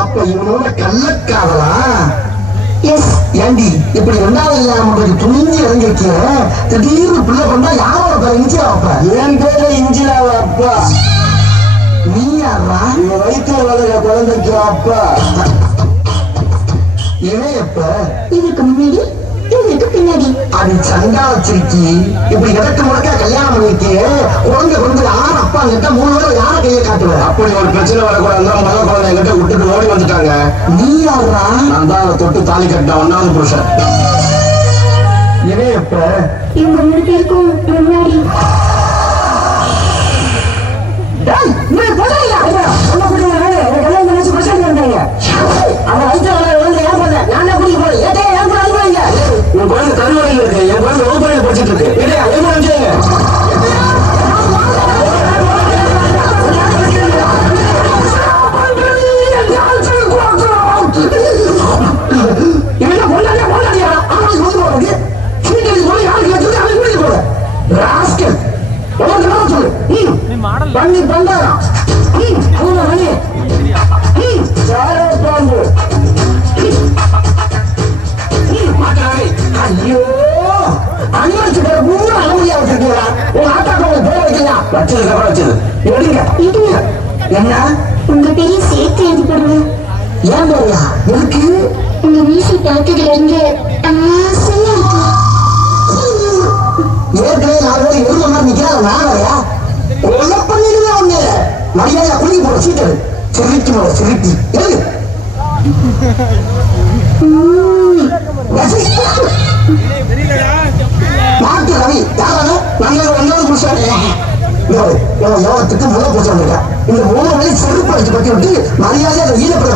அப்ப இவனோட கள்ளக்காதலா? எஸ். ஏண்டி இப்படி 2வது கல்யாணம் துணிஞ்சு இறங்கிருக்கிய, திடீர்னு பிள்ளை பண்ணா யாரோட பேர இஞ்சியா வைப்ப? என் பேர இஞ்சிலா அப்பா. நீ யாரா? வயிற்று வளர குழந்தைக்கு அப்பா. இவன் எப்ப? இதுக்கு முன்னாடி, இதுக்கு பின்னாடி. அது சண்டா வச்சிருக்கி. இப்படி இடக்கு முடக்க கல்யாணம் பண்ணிருக்கே, குழந்தை குழந்தை யார் அப்பா கிட்ட 3 பேரும் யார கையை காட்டுவ? அப்படி ஒரு பிரச்சனை வரக்கூடாது. முதல் குழந்தை என்கிட்ட விட்டுட்டு ஓடி வந்துட்டாங்க. நீ யாரா? நான் தான் தொட்டு தாலி கட்ட 1வது புருஷன். இவன் எப்ப? இவங்க 3 பேருக்கும் முன்னாடி. பண்ணி பண்டாரம் ஐயோ அனுமதிச்சு பூரா அனுமதியா வச்சிருக்கீங்களா? உங்க ஆட்டாக்க பேர வைக்கலாம். வச்சது எடுங்க. என்ன உங்க பெரிய சேர்த்து எழுதி போடுவேன். ஏன் போறியா? எதுக்கு? உங்க வீசி பார்த்ததுல இருந்து ஆசையா இருக்கு. ஏற்கனவே 4 பேர் எவ்வளவு மாதிரி நிக்கிறாங்க. நான் வரையா கொலை பண்ணிடுவேன். ஒண்ணு மரியாதையா குளிக்க போற சீட்டு சிரிக்கு போற சிரிக்கி எழுது. மாட்டு ரவி யாரான? நாங்க 1வது புருஷன். யோகத்துக்கு முதல் புருஷன் வந்திருக்கேன். இந்த 3 வழி செருப்பு அடிச்சு பத்தி விட்டு மரியாதையா அதை ஈழப்பட.